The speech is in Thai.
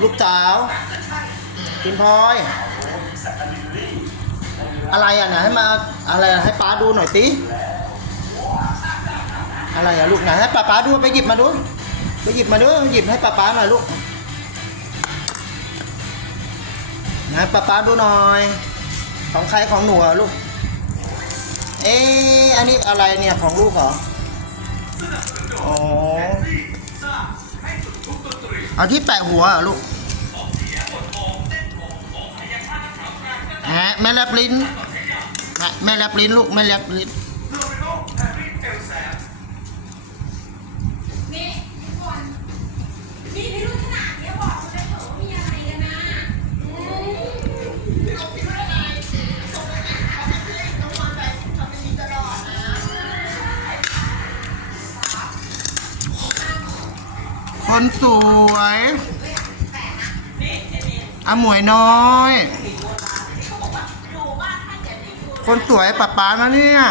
ลูกสาวพิมพลอย อะไรอะไหนให้มาอะไรอะให้ป้าดูหน่อยสิอะไรอะลูกไหนให้ป้าป้าดูไปหยิบมาดูไปหยิบมาดูหยิบให้ป้าป้าหน่อยลูกไหนป้าป้าดูหน่อย ของใครของหนูอะลูก เอ๊อันนี้อะไรเนี่ยของลูกเหรออ๋อ เอาที่แปะหัวเหรอลูกฮะแม่แลบลิ้นแฮะแม่แลบลิ้นลูกแม่แลบลิ้น คนสวยอาหมวยน้อย คนสวยป้าป้านะเนี่ย